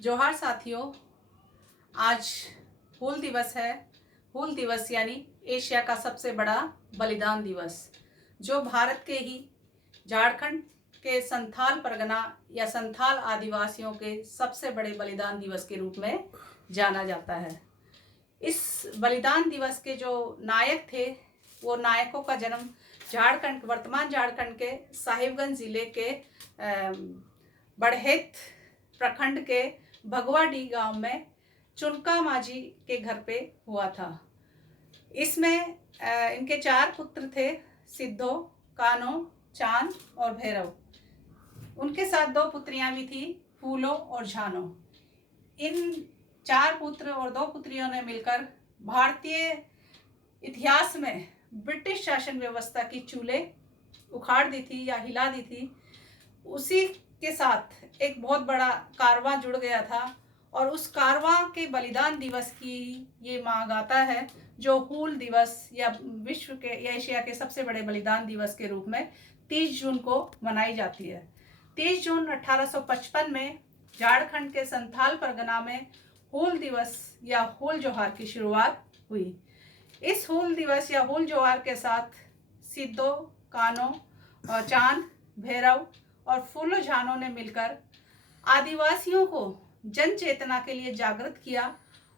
जोहार साथियों। आज हूल दिवस है। हूल दिवस यानी एशिया का सबसे बड़ा बलिदान दिवस, जो भारत के ही झारखंड के संथाल परगना या संथाल आदिवासियों के सबसे बड़े बलिदान दिवस के रूप में जाना जाता है। इस बलिदान दिवस के जो नायक थे, वो नायकों का जन्म वर्तमान झारखंड के साहिबगंज जिले के बड़हेत प्रखंड के भगवाडी गांव में चुनका माझी के घर पे हुआ था। इसमें इनके 4 पुत्र थे, सिद्धो, कानो, चांद और भैरव। उनके साथ 2 पुत्रियां भी थी, फूलो और झानो। इन 4 पुत्र और 2 पुत्रियों ने मिलकर भारतीय इतिहास में ब्रिटिश शासन व्यवस्था की चूल्हे उखाड़ दी थी या हिला दी थी। उसी के साथ एक बहुत बड़ा कारवां जुड़ गया था और उस कारवां के बलिदान दिवस की ये माँ गाता है, जो हूल दिवस या विश्व के या एशिया के सबसे बड़े बलिदान दिवस के रूप में 30 जून को मनाई जाती है। 30 जून 1855 में झारखंड के संथाल परगना में हूल दिवस या हूल जोहार की शुरुआत हुई। इस हूल दिवस या हूल जोहार के साथ सिद्धो, कानो और चांद, भैरव और फूलो झानो ने मिलकर आदिवासियों को जन चेतना के लिए जागृत किया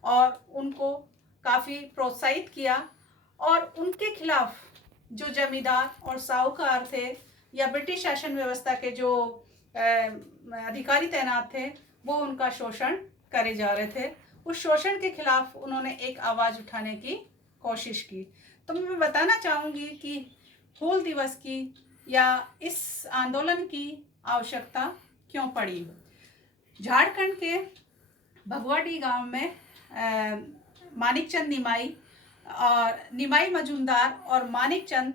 और उनको काफ़ी प्रोत्साहित किया और उनके खिलाफ जो जमींदार और साहूकार थे या ब्रिटिश शासन व्यवस्था के जो अधिकारी तैनात थे, वो उनका शोषण करे जा रहे थे। उस शोषण के खिलाफ उन्होंने एक आवाज़ उठाने की कोशिश की। तो मैं बताना चाहूँगी कि हूल दिवस की या इस आंदोलन की आवश्यकता क्यों पड़ी। झारखंड के भगवाडी गांव में मानिकचंद निमाई और निमाई मजूमदार और मानिकचंद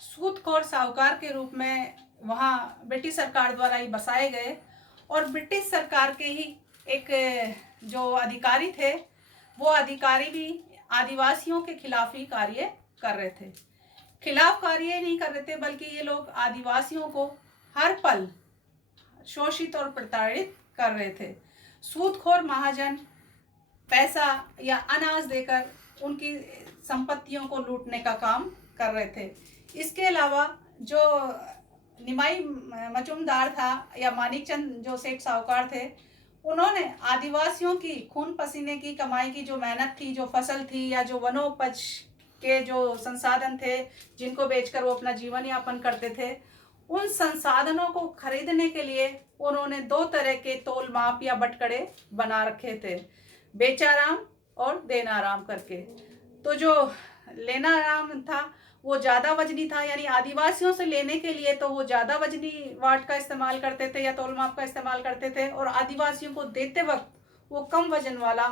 सूदखोर साहूकार के रूप में वहाँ ब्रिटिश सरकार द्वारा ही बसाए गए और ब्रिटिश सरकार के ही एक जो अधिकारी थे, वो अधिकारी भी आदिवासियों के खिलाफ ही कार्य कर रहे थे। खिलाफ कार्य नहीं कर रहे थे, बल्कि ये लोग आदिवासियों को हर पल शोषित और प्रताड़ित कर रहे थे। सूदखोर महाजन पैसा या अनाज देकर उनकी संपत्तियों को लूटने का काम कर रहे थे। इसके अलावा जो निमाई मजूमदार था या मानिकचंद जो सेठ साहूकार थे, उन्होंने आदिवासियों की खून पसीने की कमाई की जो मेहनत थी, जो फसल थी या जो वनोपज के जो संसाधन थे, जिनको बेचकर वो अपना जीवन यापन करते थे, उन संसाधनों को खरीदने के लिए उन्होंने 2 तरह के तोल माप या बटकड़े बना रखे थे, बेचाराम और देनाराम करके। तो जो लेनाराम था वो ज़्यादा वजनी था, यानी आदिवासियों से लेने के लिए तो वो ज़्यादा वजनी वाट का इस्तेमाल करते थे या तोल माप का इस्तेमाल करते थे, और आदिवासियों को देते वक्त वो कम वजन वाला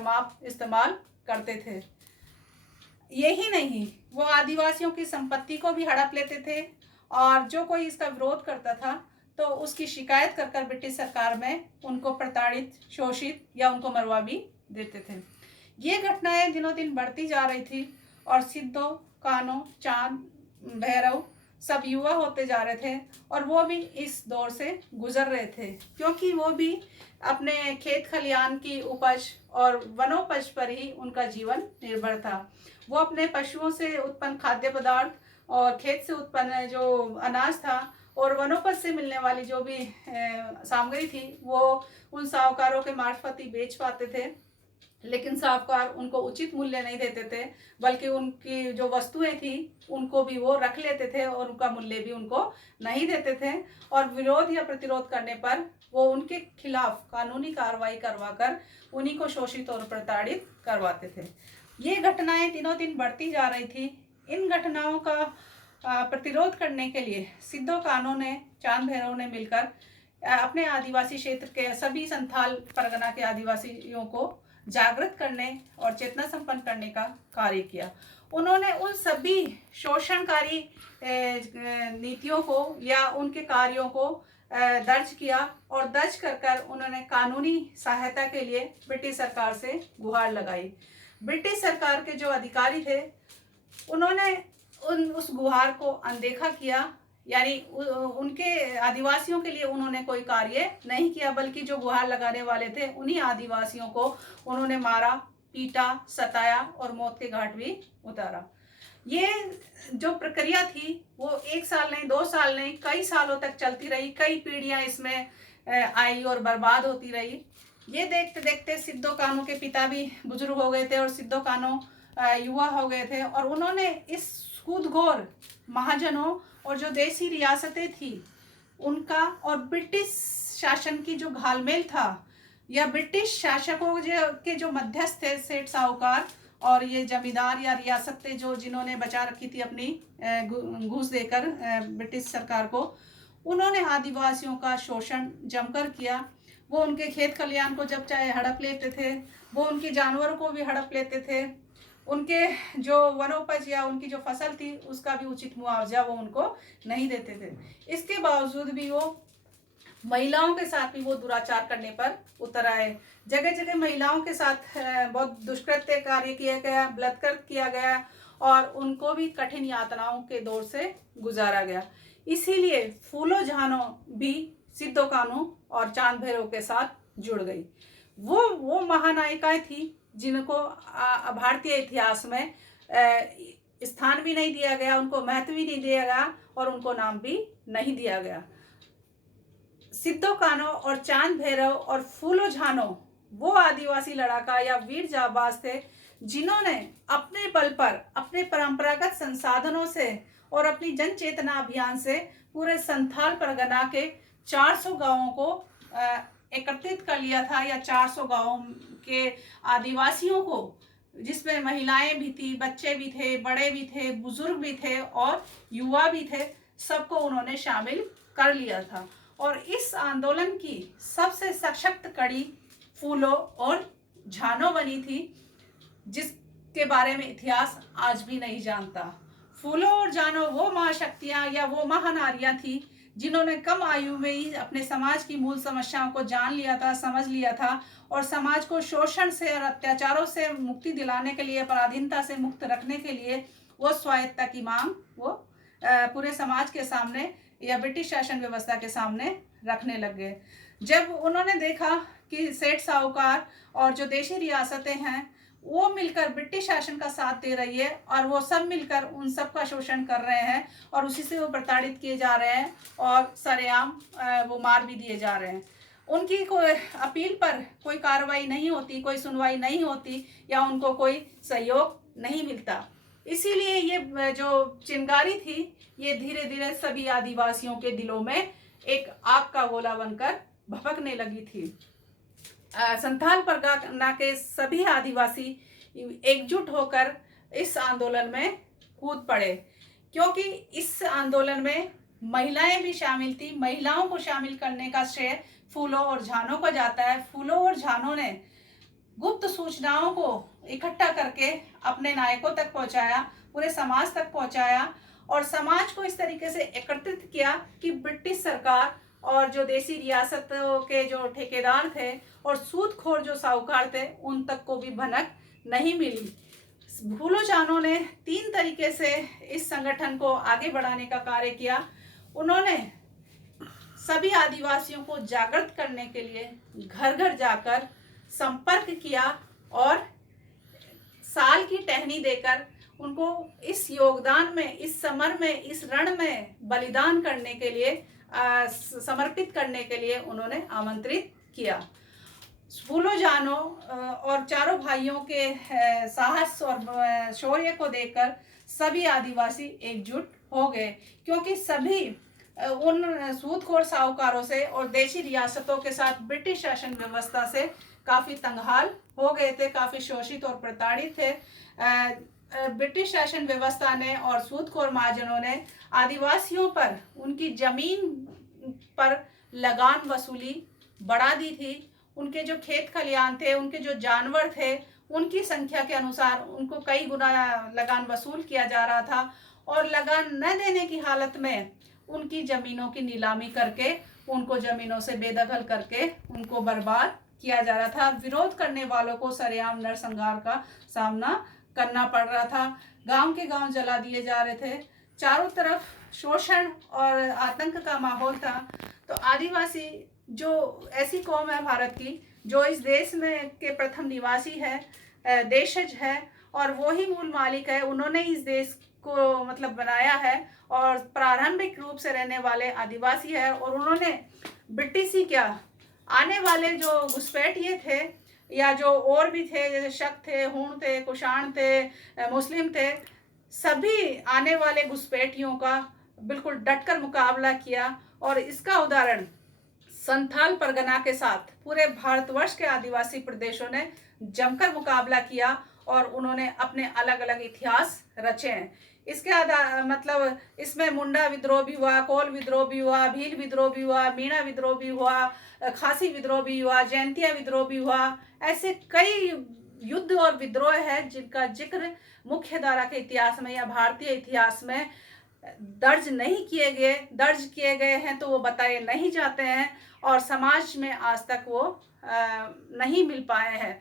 माप इस्तेमाल करते थे। यही नहीं, वो आदिवासियों की संपत्ति को भी हड़प लेते थे और जो कोई इसका विरोध करता था तो उसकी शिकायत कर कर ब्रिटिश सरकार में उनको प्रताड़ित, शोषित या उनको मरवा भी देते थे। ये घटनाएं दिनों दिन बढ़ती जा रही थी और सिद्धो, कानो, चांद, भैरव सब युवा होते जा रहे थे और वो भी इस दौर से गुजर रहे थे, क्योंकि वो भी अपने खेत खलियान की उपज और वनोपज पर ही उनका जीवन निर्भर था। वो अपने पशुओं से उत्पन्न खाद्य पदार्थ और खेत से उत्पन्न जो अनाज था और वनोपज से मिलने वाली जो भी सामग्री थी, वो उन साहूकारों के मार्फत ही बेच पाते थे। लेकिन साहूकार उनको उचित मूल्य नहीं देते थे, बल्कि उनकी जो वस्तुएं थी उनको भी वो रख लेते थे और उनका मूल्य भी उनको नहीं देते थे, और विरोध या प्रतिरोध करने पर वो उनके खिलाफ कानूनी कार्रवाई करवाकर उन्हीं को शोषित और प्रताड़ित करवाते थे। ये घटनाएं दिनों दिन बढ़ती जा रही थी। इन घटनाओं का प्रतिरोध करने के लिए सिद्धो, कानो ने, चांद, भैरव ने मिलकर अपने आदिवासी क्षेत्र के सभी संथाल परगना के आदिवासियों को जागृत करने और चेतना संपन्न करने का कार्य किया। उन्होंने उन सभी शोषणकारी नीतियों को या उनके कार्यों को दर्ज किया और दर्ज कर कर उन्होंने कानूनी सहायता के लिए ब्रिटिश सरकार से गुहार लगाई। ब्रिटिश सरकार के जो अधिकारी थे, उन्होंने उस गुहार को अनदेखा किया यानी उनके आदिवासियों के लिए उन्होंने कोई कार्य नहीं किया, बल्कि जो गुहार लगाने वाले थे उन्हीं आदिवासियों को उन्होंने मारा, पीटा, सताया और मौत के घाट भी उतारा। ये जो प्रक्रिया थी वो 1 साल नहीं, 2 साल नहीं, कई सालों तक चलती रही। कई पीढ़ियां इसमें आई और बर्बाद होती रही। ये देखते देखते सिद्धो कान्हू के पिता भी बुजुर्ग हो गए थे और सिद्धो कान्हू युवा हो गए थे, और उन्होंने इस सूदखोर महाजनों और जो देसी रियासतें थी उनका और ब्रिटिश शासन की जो घालमेल था, या ब्रिटिश शासकों के जो मध्यस्थ थे, सेठ साहूकार और ये जमींदार या रियासतें जो जिन्होंने बचा रखी थी अपनी घूस देकर ब्रिटिश सरकार को, उन्होंने आदिवासियों का शोषण जमकर किया। वो उनके खेत खलियान को जब चाहे हड़प लेते थे, वो उनके जानवरों को भी हड़प लेते थे, उनके जो वनोपज या उनकी जो फसल थी उसका भी उचित मुआवजा वो उनको नहीं देते थे। इसके बावजूद भी वो महिलाओं के साथ भी वो दुराचार करने पर उतर आए। जगह जगह महिलाओं के साथ बहुत दुष्कृत्य कार्य किया गया, बलात्कार किया गया और उनको भी कठिन यातनाओं के दौर से गुजारा गया। इसीलिए फूलो झानो भी सिद्धो कान्हू और चांद भैरव के साथ जुड़ गई। वो महानायिकाएं थी जिनको भारतीय इतिहास में स्थान भी नहीं दिया गया, उनको महत्व भी नहीं दिया गया और उनको नाम भी नहीं दिया गया। सिद्धो कान्हू और चांद भैरव और फूलो झानो वो आदिवासी लड़ाका या वीर जाबाज थे जिन्होंने अपने बल पर, अपने परंपरागत संसाधनों से और अपनी जन चेतना अभियान से पूरे संथाल परगना के 400 गांवों को एकत्रित कर लिया था, या 400 गांवों के आदिवासियों को, जिसमें महिलाएं भी थी, बच्चे भी थे, बड़े भी थे, बुजुर्ग भी थे और युवा भी थे, सबको उन्होंने शामिल कर लिया था। और इस आंदोलन की सबसे सशक्त कड़ी फूलो और झानो बनी थी, जिसके बारे में इतिहास आज भी नहीं जानता। फूलो और झानो वो महाशक्तियां या वो महानारियां थी जिन्होंने कम आयु में ही अपने समाज की मूल समस्याओं को जान लिया था, समझ लिया था और समाज को शोषण से और अत्याचारों से मुक्ति दिलाने के लिए, पराधीनता से मुक्त रखने के लिए वो स्वायत्तता की मांग वो पूरे समाज के सामने या ब्रिटिश शासन व्यवस्था के सामने रखने लग गए। जब उन्होंने देखा कि सेठ साहूकार और जो देशी रियासतें हैं वो मिलकर ब्रिटिश शासन का साथ दे रही है और वो सब मिलकर उन सब का शोषण कर रहे हैं और उसी से वो प्रताड़ित किए जा रहे हैं और सरेआम वो मार भी दिए जा रहे हैं, उनकी कोई अपील पर कोई कार्रवाई नहीं होती, कोई सुनवाई नहीं होती या उनको कोई सहयोग नहीं मिलता। इसीलिए ये जो चिंगारी थी ये धीरे धीरे सभी आदिवासियों के दिलों में एक आग का गोला बनकर भभकने लगी थी। संथाल परगना के सभी आदिवासी एकजुट होकर इस आंदोलन में कूद पड़े, क्योंकि इस आंदोलन में महिलाएं भी शामिल थी। महिलाओं को शामिल करने का श्रेय फूलो और झानो को जाता है। फूलो और झानो ने गुप्त सूचनाओं को इकट्ठा करके अपने नायकों तक पहुंचाया, पूरे समाज तक पहुंचाया और समाज को इस तरीके से एकत्रित किया कि ब्रिटिश सरकार और जो देसी रियासतों के जो ठेकेदार थे और सूदखोर जो साहूकार थे उन तक को भी भनक नहीं मिली। फूलो झानो ने 3 तरीके से इस संगठन को आगे बढ़ाने का कार्य किया। उन्होंने सभी आदिवासियों को जागृत करने के लिए घर घर जाकर संपर्क किया और साल की टहनी देकर उनको इस योगदान में, इस समर में, इस रण में बलिदान करने के लिए, समर्पित करने के लिए उन्होंने आमंत्रित किया। फूलो झानो और चारों भाइयों के साहस और शौर्य को देखकर सभी आदिवासी एकजुट हो गए, क्योंकि सभी उन सूदखोर साहूकारों से और देशी रियासतों के साथ ब्रिटिश शासन व्यवस्था से काफ़ी तंगहाल हो गए थे, काफ़ी शोषित और प्रताड़ित थे। ब्रिटिश शासन व्यवस्था ने और सूदखोर महाजनों ने आदिवासियों पर उनकी जमीन पर लगान वसूली बढ़ा दी थी। उनके जो खेत खलियान थे, उनके जो जानवर थे, उनकी संख्या के अनुसार उनको कई गुना लगान वसूल किया जा रहा था और लगान न देने की हालत में उनकी ज़मीनों की नीलामी करके, उनको ज़मीनों से बेदखल करके उनको बर्बाद किया जा रहा था। विरोध करने वालों को सरेआम नरसंहार का सामना करना पड़ रहा था। गांव के गांव जला दिए जा रहे थे। चारों तरफ शोषण और आतंक का माहौल था। तो आदिवासी जो ऐसी कौम है भारत की जो इस देश में के प्रथम निवासी है, देशज है, और वो ही मूल मालिक है। उन्होंने इस देश को मतलब बनाया है और प्रारंभिक रूप से रहने वाले आदिवासी है। और उन्होंने ब्रिटिश ही क्या, आने वाले जो घुसपैठिए थे या जो और भी थे, जैसे शक थे, हूण थे, कुषाण थे, मुस्लिम थे, सभी आने वाले घुसपैठियों का बिल्कुल डटकर मुकाबला किया। और इसका उदाहरण संथाल परगना के साथ पूरे भारतवर्ष के आदिवासी प्रदेशों ने जमकर मुकाबला किया और उन्होंने अपने अलग अलग इतिहास रचे हैं। इसके मतलब इसमें मुंडा विद्रोह भी हुआ, कोल विद्रोह भी हुआ, भील विद्रोह भी हुआ, मीणा विद्रोह भी हुआ, खासी विद्रोह भी हुआ, जयंतिया विद्रोह भी हुआ। ऐसे कई युद्ध और विद्रोह है जिनका जिक्र मुख्य धारा के इतिहास में या भारतीय इतिहास में दर्ज किए गए हैं तो वो बताए नहीं जाते हैं और समाज में आज तक वो नहीं मिल पाए हैं।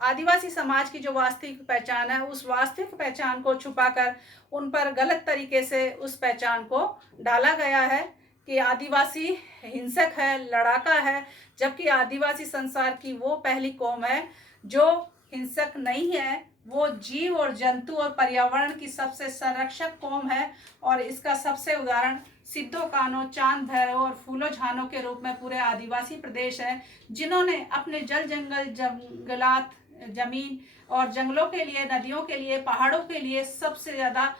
आदिवासी समाज की जो वास्तविक पहचान है, उस वास्तविक पहचान को छुपाकर उन पर गलत तरीके से उस पहचान को डाला गया है कि आदिवासी हिंसक है, लड़ाका है, जबकि आदिवासी संसार की वो पहली कौम है जो हिंसक नहीं है। वो जीव और जंतु और पर्यावरण की सबसे संरक्षक कौम है। और इसका सबसे उदाहरण सिद्धो कान्हो, चांद भैरव और फूलो झानो के रूप में पूरे आदिवासी प्रदेश है, जिन्होंने अपने जल जंगल, जंगलात, जमीन और जंगलों के लिए, नदियों के लिए, पहाड़ों के लिए सबसे ज़्यादा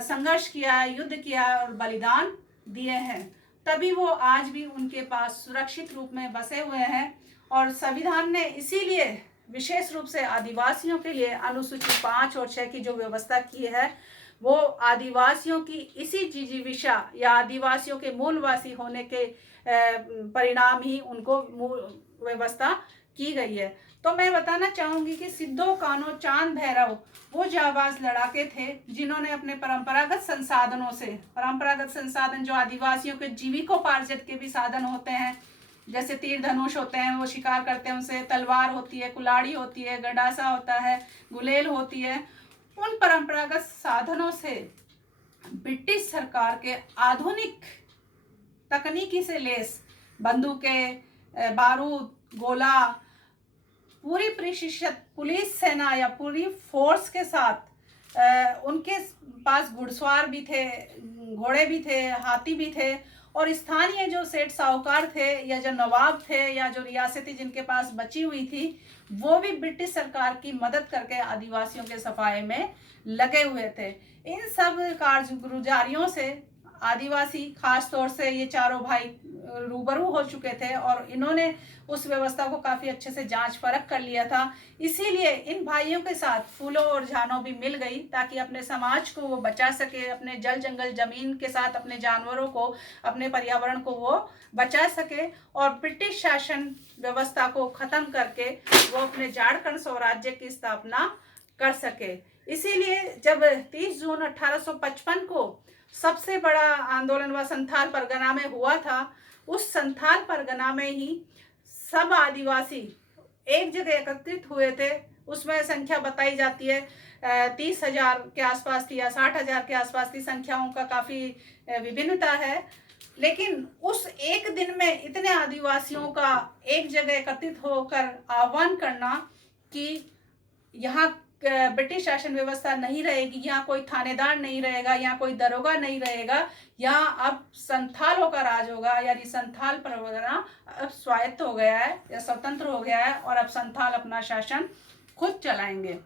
संघर्ष किया, युद्ध किया और बलिदान दिए हैं। तभी वो आज भी उनके पास सुरक्षित रूप में बसे हुए हैं। और संविधान ने इसीलिए विशेष रूप से आदिवासियों के लिए अनुसूची 5 और 6 की जो व्यवस्था की है, वो आदिवासियों की इसी जिजीविषा या आदिवासियों के मूलवासी होने के परिणाम ही उनको व्यवस्था की गई है। तो मैं बताना चाहूँगी कि सिद्धो कान्हो, चांद भैरव वो जाबाज लड़ाके थे जिन्होंने अपने परंपरागत संसाधन जो आदिवासियों के जीविकोपार्जित के भी साधन होते हैं, जैसे तीर धनुष होते हैं, वो शिकार करते हैं, उनसे तलवार होती है, कुलाड़ी होती है, गंडासा होता है, गुलेल होती है, उन परंपरागत साधनों से ब्रिटिश सरकार के आधुनिक तकनीकी से लेस बंदूकें, बारूद, गोला, पूरी प्रशिक्षित पुलिस सेना या पूरी फोर्स के साथ उनके पास घुड़सवार भी थे, घोड़े भी थे, हाथी भी थे। और स्थानीय जो सेठ साहूकार थे या जो नवाब थे या जो रियासती जिनके पास बची हुई थी, वो भी ब्रिटिश सरकार की मदद करके आदिवासियों के सफाई में लगे हुए थे। इन सब कारगुजारियों से आदिवासी, खास तौर से ये चारों भाई रूबरू हो चुके थे और इन्होंने उस व्यवस्था को काफ़ी अच्छे से जांच परख कर लिया था। इसीलिए इन भाइयों के साथ फूलो और झानो भी मिल गई ताकि अपने समाज को वो बचा सके, अपने जल जंगल जमीन के साथ अपने जानवरों को, अपने पर्यावरण को वो बचा सके और ब्रिटिश शासन व्यवस्था को ख़त्म करके वो अपने झारखंड स्वराज्य की स्थापना कर सके। इसीलिए जब 30 जून 1855 को सबसे बड़ा आंदोलन वह संथाल परगना में हुआ था, उस संथाल परगना में ही सब आदिवासी एक जगह एकत्रित हुए थे। उसमें संख्या बताई जाती है 30,000 के आसपास थी या 60,000 के आसपास थी। संख्याओं का काफ़ी विभिन्नता है, लेकिन उस एक दिन में इतने आदिवासियों का एक जगह एकत्रित होकर आह्वान करना कि यहाँ ब्रिटिश शासन व्यवस्था नहीं रहेगी, यहाँ कोई थानेदार नहीं रहेगा, यहाँ कोई दरोगा नहीं रहेगा, यहाँ अब संथालों का राज होगा, यानी संथाल परगना अब स्वायत्त हो गया है या स्वतंत्र हो गया है और अब संथाल अपना शासन खुद चलाएंगे।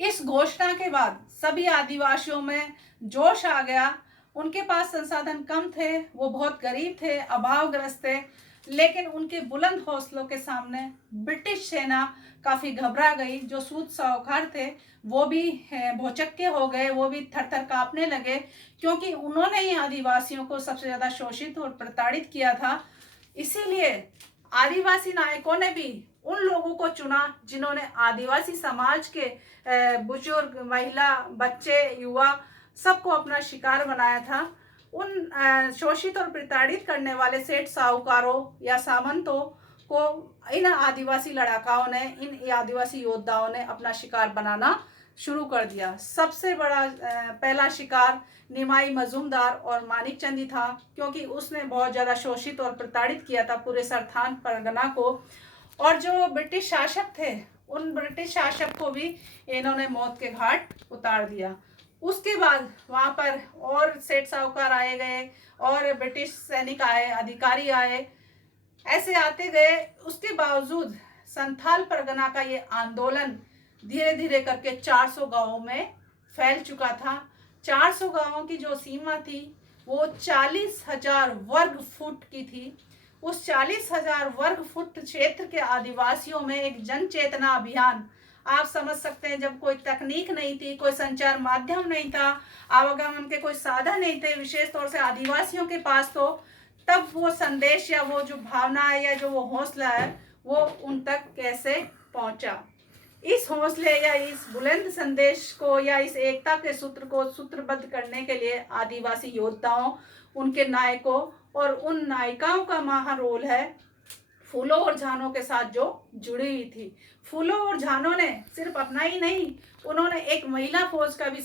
इस घोषणा के बाद सभी आदिवासियों में जोश आ गया। उनके पास संसाधन कम थे, वो बहुत गरीब थे, अभावग्रस्त थे, लेकिन उनके बुलंद हौसलों के सामने ब्रिटिश सेना काफ़ी घबरा गई। जो सूद साहूकार थे वो भी भौचक्के हो गए, वो भी थर थर काँपने लगे, क्योंकि उन्होंने ही आदिवासियों को सबसे ज़्यादा शोषित और प्रताड़ित किया था। इसीलिए आदिवासी नायकों ने भी उन लोगों को चुना जिन्होंने आदिवासी समाज के बुजुर्ग, महिला, बच्चे, युवा सबको अपना शिकार बनाया था। उन शोषित और प्रताड़ित करने वाले सेठ साहूकारों या सामंतों को इन आदिवासी लड़ाकाओं ने, इन आदिवासी योद्धाओं ने अपना शिकार बनाना शुरू कर दिया। सबसे बड़ा पहला शिकार निमाई मजूमदार और मानिक चंद ही था, क्योंकि उसने बहुत ज़्यादा शोषित और प्रताड़ित किया था पूरे सरथान परगना को। और जो ब्रिटिश शासक थे, उन ब्रिटिश शासक को भी इन्होंने मौत के घाट उतार दिया। उसके बाद वहाँ पर और सेठ साहूकार आए गए और ब्रिटिश सैनिक आए, अधिकारी आए, ऐसे आते गए। उसके बावजूद संथाल परगना का ये आंदोलन धीरे धीरे करके 400 गांवों में फैल चुका था। 400 गांवों की जो सीमा थी वो 40,000 वर्ग फुट की थी। उस 40,000 वर्ग फुट क्षेत्र के आदिवासियों में एक जन चेतना अभियान, आप समझ सकते हैं, जब कोई तकनीक नहीं थी, कोई संचार माध्यम नहीं था, आवागमन के कोई साधन नहीं थे, विशेष तौर से आदिवासियों के पास, तो तब वो संदेश या वो जो भावना है या जो वो हौसला है वो उन तक कैसे पहुंचा। इस हौसले या इस बुलंद संदेश को या इस एकता के सूत्र को सूत्रबद्ध करने के लिए आदिवासी योद्धाओं, उनके नायकों और उन नायिकाओं का महा रोल है फूलों और झानों के साथ जो जुड़ी हुई थी। फूलों और झानों ने सिर्फ अपना ही नहीं, उन्होंने एक महिला फौज का भी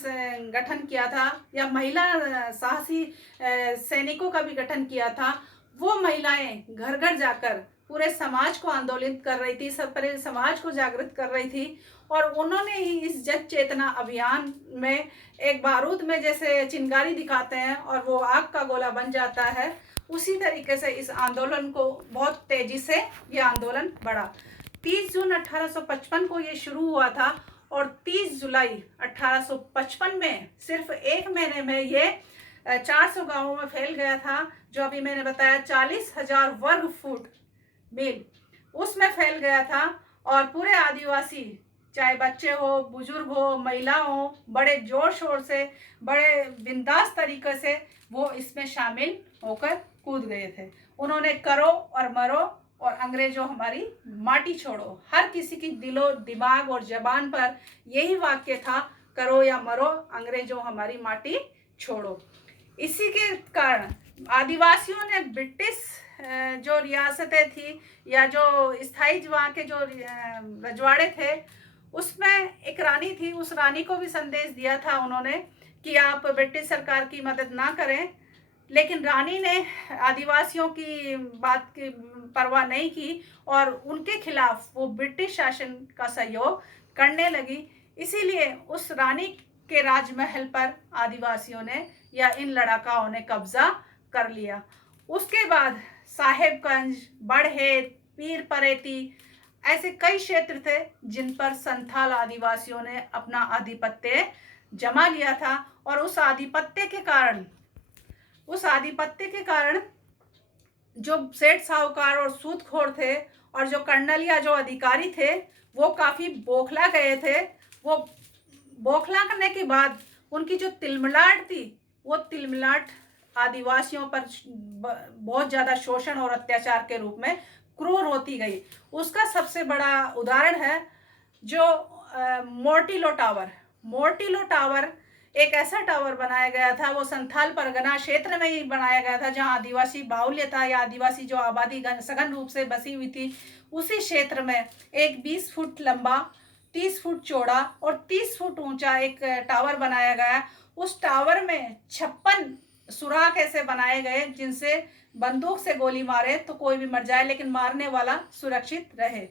गठन किया था, या महिला साहसी सैनिकों का भी गठन किया था। वो महिलाएं घर घर जाकर पूरे समाज को आंदोलित कर रही थी, सब पूरे समाज को जागृत कर रही थी। और उन्होंने ही इस जन चेतना अभियान में एक बारूद में जैसे चिंगारी दिखाते हैं और वो आग का गोला बन जाता है, उसी तरीके से इस आंदोलन को बहुत तेजी से ये आंदोलन बढ़ा। 30 जून 1855 को ये शुरू हुआ था और 30 जुलाई 1855 में सिर्फ एक महीने में ये 400 गांवों में फैल गया था। जो अभी मैंने बताया 40,000 वर्ग फुट मील उसमें फैल गया था। और पूरे आदिवासी, चाहे बच्चे हो, बुजुर्ग हो, महिला हो, बड़े जोर शोर से, बड़े बिंदास तरीके से वो इसमें शामिल होकर कूद गए थे। उन्होंने करो और मरो और अंग्रेजों हमारी माटी छोड़ो, हर किसी की दिलो दिमाग और जबान पर यही वाक्य था, करो या मरो, अंग्रेजों हमारी माटी छोड़ो। इसी के कारण आदिवासियों ने ब्रिटिश जो रियासतें थी या जो स्थायी वहाँ के जो रजवाड़े थे, उसमें एक रानी थी, उस रानी को भी संदेश दिया था उन्होंने कि आप ब्रिटिश सरकार की मदद ना करें। लेकिन रानी ने आदिवासियों की बात की परवाह नहीं की और उनके खिलाफ वो ब्रिटिश शासन का सहयोग करने लगी। इसीलिए उस रानी के राजमहल पर आदिवासियों ने या इन लड़ाकाओं ने कब्जा कर लिया। उसके बाद साहेबगंज, बढ़ेत, पीर परेती, ऐसे कई क्षेत्र थे जिन पर संथाल आदिवासियों ने अपना आधिपत्य जमा लिया था। और उस आधिपत्य के कारण जो सेठ साहूकार और सूदखोर थे और जो कर्नल या जो अधिकारी थे वो काफ़ी बौखला गए थे। वो बौखला करने के बाद उनकी जो तिलमिलाट थी, वो तिलमिलाट आदिवासियों पर बहुत ज़्यादा शोषण और अत्याचार के रूप में क्रूर होती गई। उसका सबसे बड़ा उदाहरण है जो मोर्टिलो टावर। मोर्टिलो टावर एक ऐसा टावर बनाया गया था, वो संथाल परगना क्षेत्र में ही बनाया गया था, जहां आदिवासी बाहुल्य था या आदिवासी जो आबादी सघन रूप से बसी हुई थी, उसी क्षेत्र में एक 20 फुट लंबा, 30 फुट चौड़ा और 30 फुट ऊंचा एक टावर बनाया गया। उस टावर में 56 सुराख ऐसे बनाए गए जिनसे बंदूक से गोली मारे तो कोई भी मर जाए लेकिन मारने वाला सुरक्षित रहे।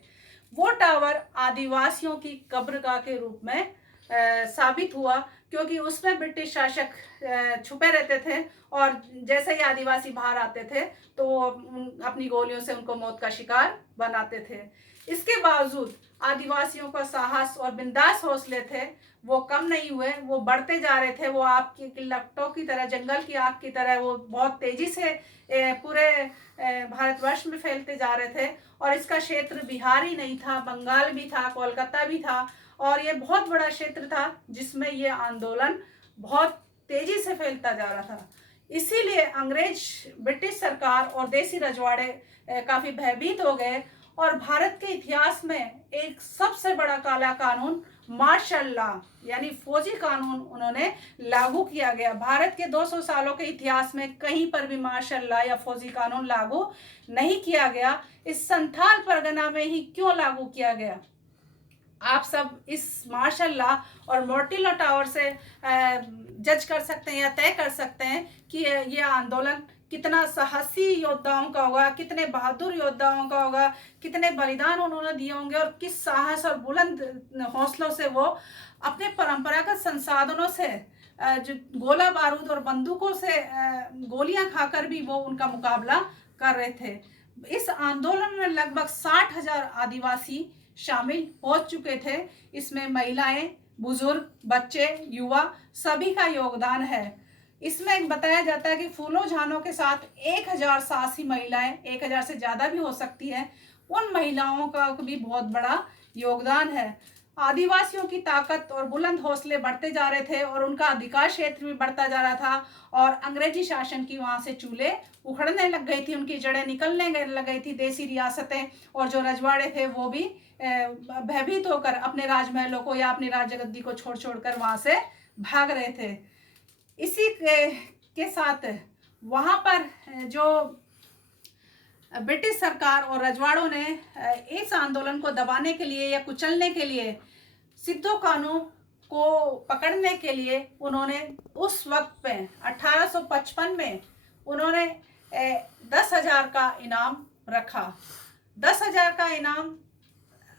वो टावर आदिवासियों की कब्रगाह के रूप में साबित हुआ, क्योंकि उसमें ब्रिटिश शासक छुपे रहते थे और जैसे ही आदिवासी बाहर आते थे तो वो अपनी गोलियों से उनको मौत का शिकार बनाते थे। इसके बावजूद आदिवासियों का साहस और बिंदास हौसले थे, वो कम नहीं हुए, वो बढ़ते जा रहे थे। वो आग की लपटों की तरह, जंगल की आग की तरह वो बहुत तेजी से पूरे भारतवर्ष में फैलते जा रहे थे। और इसका क्षेत्र बिहार ही नहीं था, बंगाल भी था, कोलकाता भी था, और ये बहुत बड़ा क्षेत्र था जिसमें ये आंदोलन बहुत तेजी से फैलता जा रहा था। इसीलिए अंग्रेज, ब्रिटिश सरकार और देसी रजवाड़े काफ़ी भयभीत हो गए और भारत के इतिहास में एक सबसे बड़ा काला कानून मार्शल लॉ यानी फौजी कानून उन्होंने लागू किया गया। भारत के 200 सालों के इतिहास में कहीं पर भी मार्शल लॉ या फौजी कानून लागू नहीं किया गया। इस संथाल परगना में ही क्यों लागू किया गया? आप सब इस माशाल्लाह और मोर्टिलो टावर से जज कर सकते हैं या तय कर सकते हैं कि ये आंदोलन कितना साहसी योद्धाओं का होगा, कितने बहादुर योद्धाओं का होगा, कितने बलिदान उन्होंने दिए होंगे और किस साहस और बुलंद हौसलों से वो अपने परंपरागत संसाधनों से जो गोला बारूद और बंदूकों से गोलियां खाकर भी वो उनका मुकाबला कर रहे थे। इस आंदोलन में लगभग 60,000 आदिवासी शामिल हो चुके थे। इसमें महिलाएं, बुजुर्ग, बच्चे, युवा सभी का योगदान है। इसमें बताया जाता है कि फूलों झानों के साथ 1,000 साहसी महिलाएं, 1,000 से ज़्यादा भी हो सकती है, उन महिलाओं का भी बहुत बड़ा योगदान है। आदिवासियों की ताकत और बुलंद हौसले बढ़ते जा रहे थे और उनका अधिकार क्षेत्र भी बढ़ता जा रहा था और अंग्रेजी शासन की वहाँ से चूल्हे उखड़ने लग गई थी, उनकी जड़ें निकलने लग गई थी। देसी रियासतें और जो रजवाड़े थे वो भी भयभीत होकर अपने राजमहलों को या अपनी राज्य गद्दी को छोड़ छोड़कर वहाँ से भाग रहे थे। इसी के साथ वहाँ पर जो ब्रिटिश सरकार और रजवाड़ों ने इस आंदोलन को दबाने के लिए या कुचलने के लिए सिद्धो कान्हू को पकड़ने के लिए उन्होंने उस वक्त में 1855 में उन्होंने 10,000 का इनाम रखा। 10,000 का इनाम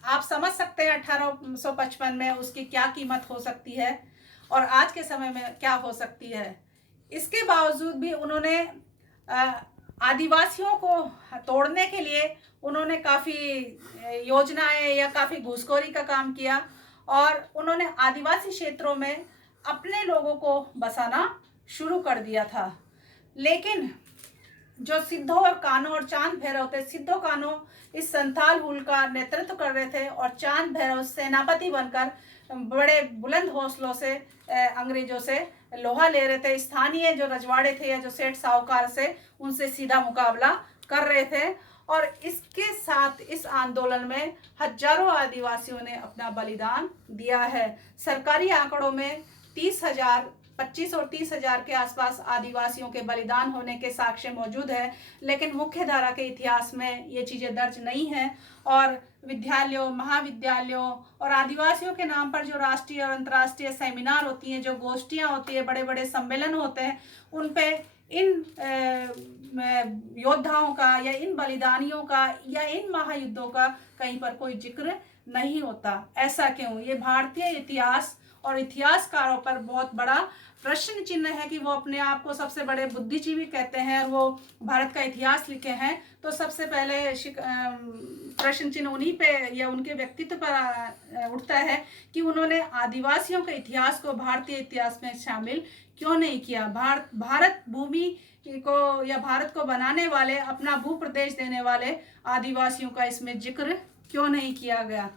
आप समझ सकते हैं 1855 में उसकी क्या कीमत हो सकती है और आज के समय में क्या हो सकती है। इसके बावजूद भी उन्होंने आदिवासियों को तोड़ने के लिए उन्होंने काफ़ी योजनाएं या काफ़ी घूसखोरी का काम किया और उन्होंने आदिवासी क्षेत्रों में अपने लोगों को बसाना शुरू कर दिया था। लेकिन जो सिद्धो और कान्हू और चांद भैरव थे, सिद्धो कान्हू इस संथाल हुल का नेतृत्व कर रहे थे और चांद भैरव सेनापति बनकर बड़े बुलंद हौसलों से अंग्रेजों से लोहा ले रहे थे। स्थानीय जो रजवाड़े थे या जो सेठ साहूकार से उनसे सीधा मुकाबला कर रहे थे और इसके साथ इस आंदोलन में हजारों आदिवासियों ने अपना बलिदान दिया है। सरकारी आंकड़ों में 30,000, 25 और 30,000 के आसपास आदिवासियों के बलिदान होने के साक्ष्य मौजूद है, लेकिन मुख्य धारा के इतिहास में ये चीज़ें दर्ज नहीं हैं। और विद्यालयों, महाविद्यालयों और आदिवासियों के नाम पर जो राष्ट्रीय और अंतर्राष्ट्रीय सेमिनार होती हैं, जो गोष्ठियाँ होती है, बड़े बड़े सम्मेलन होते हैं, उन पे इन योद्धाओं का या इन बलिदानियों का या इन महायुद्धों का कहीं पर कोई जिक्र नहीं होता। ऐसा क्यों? ये भारतीय इतिहास और इतिहासकारों पर बहुत बड़ा प्रश्न चिन्ह है कि वो अपने आप को सबसे बड़े बुद्धिजीवी कहते हैं और वो भारत का इतिहास लिखे हैं। तो सबसे पहले प्रश्न चिन्ह उन्हीं पे या उनके व्यक्तित्व पर उठता है कि उन्होंने आदिवासियों के इतिहास को भारतीय इतिहास में शामिल क्यों नहीं किया। भारत भूमि को या भारत को बनाने वाले, अपना भू प्रदेश देने वाले आदिवासियों का इसमें जिक्र क्यों नहीं किया गया।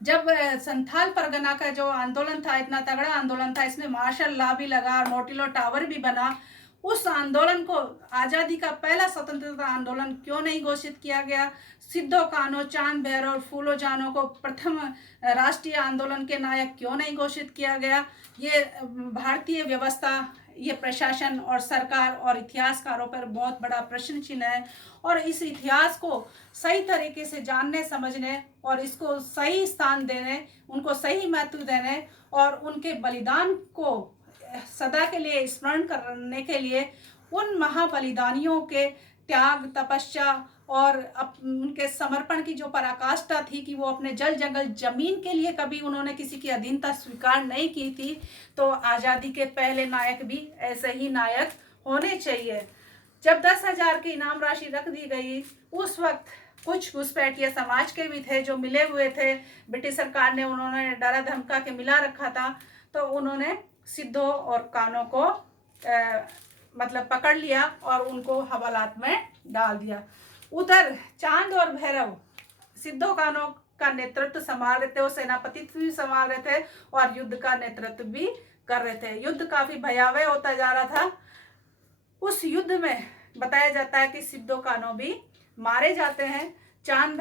जब संथाल परगना का जो आंदोलन था, इतना तगड़ा आंदोलन था, इसमें मार्शल लॉ भी लगा और मोर्टिलो टावर भी बना, उस आंदोलन को आज़ादी का पहला स्वतंत्रता आंदोलन क्यों नहीं घोषित किया गया। सिद्धो कान्हू, चांद भैरव और फूलो जानो को प्रथम राष्ट्रीय आंदोलन के नायक क्यों नहीं घोषित किया गया। ये भारतीय व्यवस्था, ये प्रशासन और सरकार और इतिहासकारों पर बहुत बड़ा प्रश्न चिन्ह है और इस इतिहास को सही तरीके से जानने, समझने और इसको सही स्थान देने, उनको सही महत्व देने और उनके बलिदान को सदा के लिए स्मरण करने के लिए उन महाबलिदानियों के त्याग, तपस्या और उनके समर्पण की जो पराकाष्ठा थी कि वो अपने जल जंगल जमीन के लिए कभी उन्होंने किसी की अधीनता स्वीकार नहीं की थी, तो आज़ादी के पहले नायक भी ऐसे ही नायक होने चाहिए। जब 10,000 की इनाम राशि रख दी गई, उस वक्त कुछ घुसपैठिया समाज के भी थे जो मिले हुए थे। ब्रिटिश सरकार ने उन्होंने डरा धमका के मिला रखा था, तो उन्होंने सिद्धो और कान्हू को मतलब पकड़ लिया और उनको हवालात में डाल दिया। उधर चांद और भैरव सिद्धो कान्हू का नेतृत्व संभाल रहे थे, वो सेनापतित्व भी संभाल रहे थे और युद्ध का नेतृत्व भी कर रहे थे। युद्ध काफी भयावह होता जा रहा था। उस युद्ध में बताया जाता है कि सिद्धो कान्हू भी मारे जाते हैं। चांद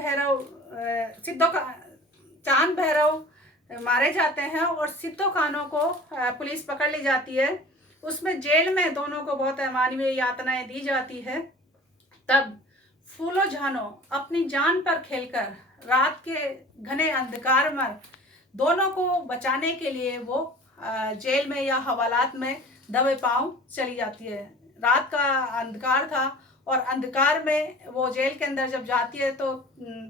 भैरव मारे जाते हैं और सिद्धो कान्हू को पुलिस पकड़ ली जाती है। उसमें जेल में दोनों को बहुत अमानवीय यातनाएं दी जाती है। तब फूलो झानो अपनी जान पर खेलकर रात के घने अंधकार में दोनों को बचाने के लिए वो जेल में या हवालात में दबे पांव चली जाती है। रात का अंधकार था और अंधकार में वो जेल के अंदर जब जाती है तो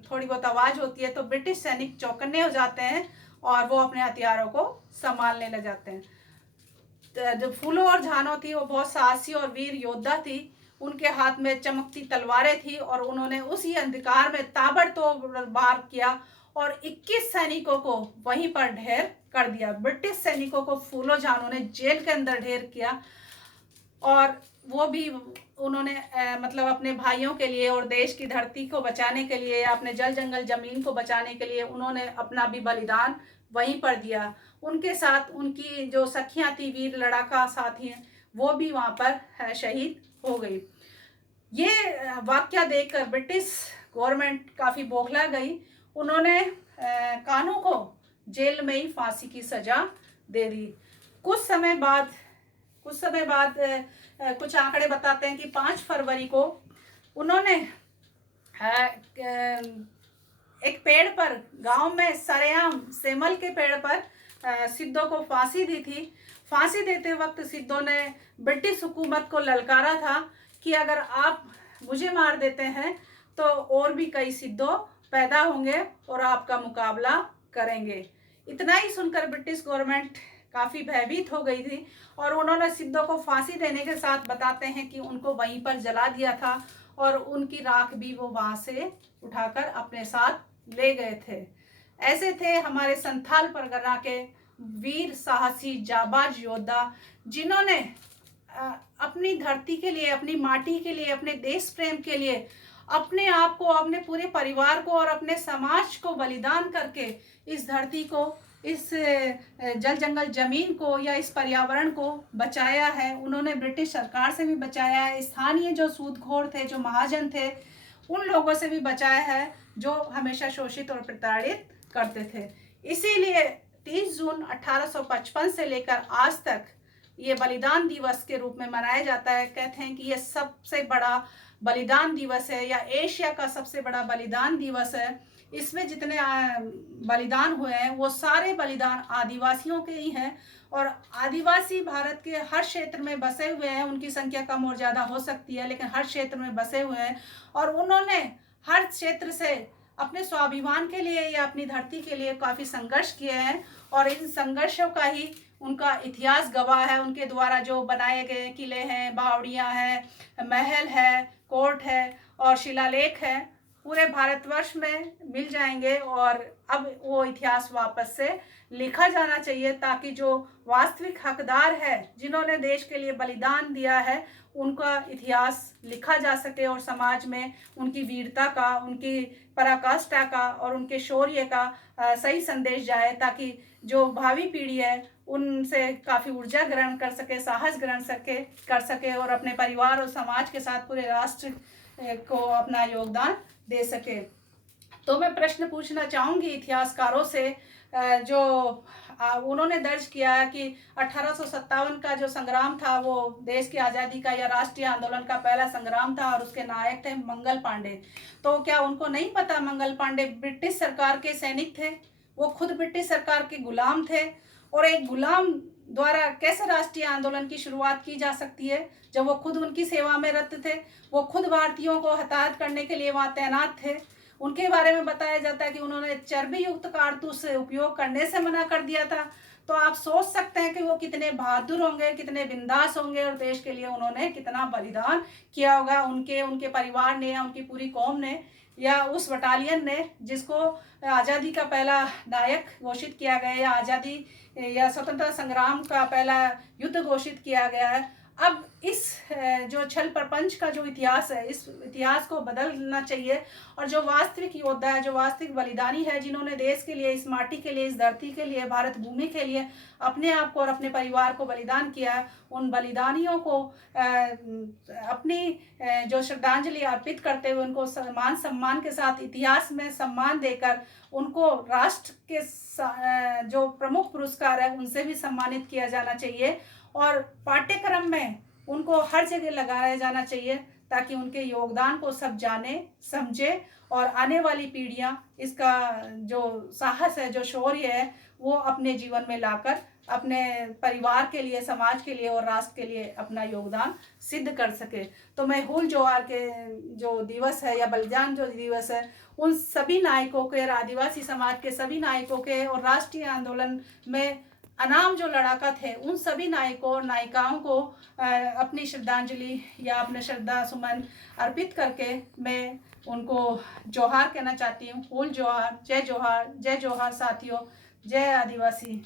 थोड़ी बहुत आवाज़ होती है, तो ब्रिटिश सैनिक चौकन्ने हो जाते हैं और वो अपने हथियारों को संभालने लग जाते हैं। जो फूलो और झानो थी वो बहुत साहसी और वीर योद्धा थी। उनके हाथ में चमकती तलवारें थी और उन्होंने उसी अंधकार में ताबड़तोड़ वार किया और 21 सैनिकों को वहीं पर ढेर कर दिया। ब्रिटिश सैनिकों को फूलो झानो ने जेल के अंदर ढेर किया और वो भी उन्होंने मतलब अपने भाइयों के लिए और देश की धरती को बचाने के लिए, अपने जल जंगल जमीन को बचाने के लिए उन्होंने अपना भी बलिदान वहीं पर दिया। उनके साथ उनकी जो सखियां थी, वीर लड़ाका साथी हैं, वो भी वहाँ पर शहीद हो गई। ये वाकया देखकर ब्रिटिश गवर्नमेंट काफ़ी बौखला गई। उन्होंने कानू को जेल में ही फांसी की सज़ा दे दी। कुछ समय बाद कुछ आंकड़े बताते हैं कि 5 फरवरी को उन्होंने एक पेड़ पर, गांव में सरेआम सेमल के पेड़ पर सिद्धों को फांसी दी थी। फांसी देते वक्त सिद्धों ने ब्रिटिश हुकूमत को ललकारा था कि अगर आप मुझे मार देते हैं तो और भी कई सिद्धों पैदा होंगे और आपका मुकाबला करेंगे। इतना ही सुनकर ब्रिटिश गवर्नमेंट काफ़ी भयभीत हो गई थी और उन्होंने सिद्धों को फांसी देने के साथ बताते हैं कि उनको वहीं पर जला दिया था और उनकी राख भी वो वहाँ से उठाकर अपने साथ ले गए थे। ऐसे थे हमारे संथाल परगना के वीर साहसी जाबाज योद्धा, जिन्होंने अपनी धरती के लिए, अपनी माटी के लिए, अपने देश प्रेम के लिए अपने आप को, अपने पूरे परिवार को और अपने समाज को बलिदान करके इस धरती को, इस जल जंगल जमीन को या इस पर्यावरण को बचाया है। उन्होंने ब्रिटिश सरकार से भी बचाया है, स्थानीय जो सूदखोर थे, जो महाजन थे, उन लोगों से भी बचाया है जो हमेशा शोषित और प्रताड़ित करते थे। इसीलिए 30 जून 1855 से लेकर आज तक ये बलिदान दिवस के रूप में मनाया जाता है। कहते हैं कि ये सबसे बड़ा बलिदान दिवस है या एशिया का सबसे बड़ा बलिदान दिवस है। इसमें जितने बलिदान हुए हैं वो सारे बलिदान आदिवासियों के ही हैं और आदिवासी भारत के हर क्षेत्र में बसे हुए हैं। उनकी संख्या कम और ज़्यादा हो सकती है, लेकिन हर क्षेत्र में बसे हुए हैं और उन्होंने हर क्षेत्र से अपने स्वाभिमान के लिए या अपनी धरती के लिए काफ़ी संघर्ष किए हैं और इन संघर्षों का ही उनका इतिहास गवाह है। उनके द्वारा जो बनाए गए किले हैं, बावड़ियाँ हैं, महल है, कोर्ट है और शिलालेख है, पूरे भारतवर्ष में मिल जाएंगे और अब वो इतिहास वापस से लिखा जाना चाहिए ताकि जो वास्तविक हकदार है, जिन्होंने देश के लिए बलिदान दिया है, उनका इतिहास लिखा जा सके और समाज में उनकी वीरता का, उनकी पराकाष्ठा का और उनके शौर्य का सही संदेश जाए, ताकि जो भावी पीढ़ी है उनसे काफ़ी ऊर्जा ग्रहण कर सके, साहस ग्रहण कर सके और अपने परिवार और समाज के साथ पूरे राष्ट्र को अपना योगदान दे सके। तो मैं प्रश्न पूछना चाहूँगी इतिहासकारों से, जो उन्होंने दर्ज किया है कि 1857 का जो संग्राम था वो देश की आज़ादी का या राष्ट्रीय आंदोलन का पहला संग्राम था और उसके नायक थे मंगल पांडे। तो क्या उनको नहीं पता मंगल पांडे ब्रिटिश सरकार के सैनिक थे? वो खुद ब्रिटिश सरकार के गुलाम थे और एक गुलाम द्वारा कैसे राष्ट्रीय आंदोलन की शुरुआत की जा सकती है जब वो खुद उनकी सेवा में रत थे। वो खुद भारतीयों को हताहत करने के लिए वहाँ तैनात थे। उनके बारे में बताया जाता है कि उन्होंने चर्बी युक्त कारतूस से उपयोग करने से मना कर दिया था। तो आप सोच सकते हैं कि वो कितने बहादुर होंगे, कितने बिंदास होंगे और देश के लिए उन्होंने कितना बलिदान किया होगा। उनके परिवार ने या उनकी पूरी कौम ने या उस बटालियन ने जिसको आज़ादी का पहला नायक घोषित किया गया या आज़ादी या स्वतंत्रता संग्राम का पहला युद्ध घोषित किया गया है। अब इस जो छल प्रपंच का जो इतिहास है, इस इतिहास को बदलना चाहिए और जो वास्तविक योद्धा है, जो वास्तविक बलिदानी है, जिन्होंने देश के लिए, इस माटी के लिए, इस धरती के लिए, भारत भूमि के लिए अपने आप को और अपने परिवार को बलिदान किया है, उन बलिदानियों को अपनी जो श्रद्धांजलि अर्पित करते हुए उनको मान सम्मान के साथ इतिहास में सम्मान देकर उनको राष्ट्र के जो प्रमुख पुरस्कार है उनसे भी सम्मानित किया जाना चाहिए और पाठ्यक्रम में उनको हर जगह लगाया जाना चाहिए ताकि उनके योगदान को सब जाने समझे और आने वाली पीढ़ियां इसका जो साहस है, जो शौर्य है, वो अपने जीवन में लाकर अपने परिवार के लिए, समाज के लिए और राष्ट्र के लिए अपना योगदान सिद्ध कर सके। तो मैं हूल जोहार के जो दिवस है या बलिदान जो दिवस है, उन सभी नायकों के, आदिवासी समाज के सभी नायकों के और राष्ट्रीय आंदोलन में अनाम जो लड़ाका थे, उन सभी नायकों और नायिकाओं को अपनी श्रद्धांजलि या अपने श्रद्धा सुमन अर्पित करके मैं उनको जोहार कहना चाहती हूँ। हूल जोहार, जय जोहार, जय जोहार साथियों, जय आदिवासी।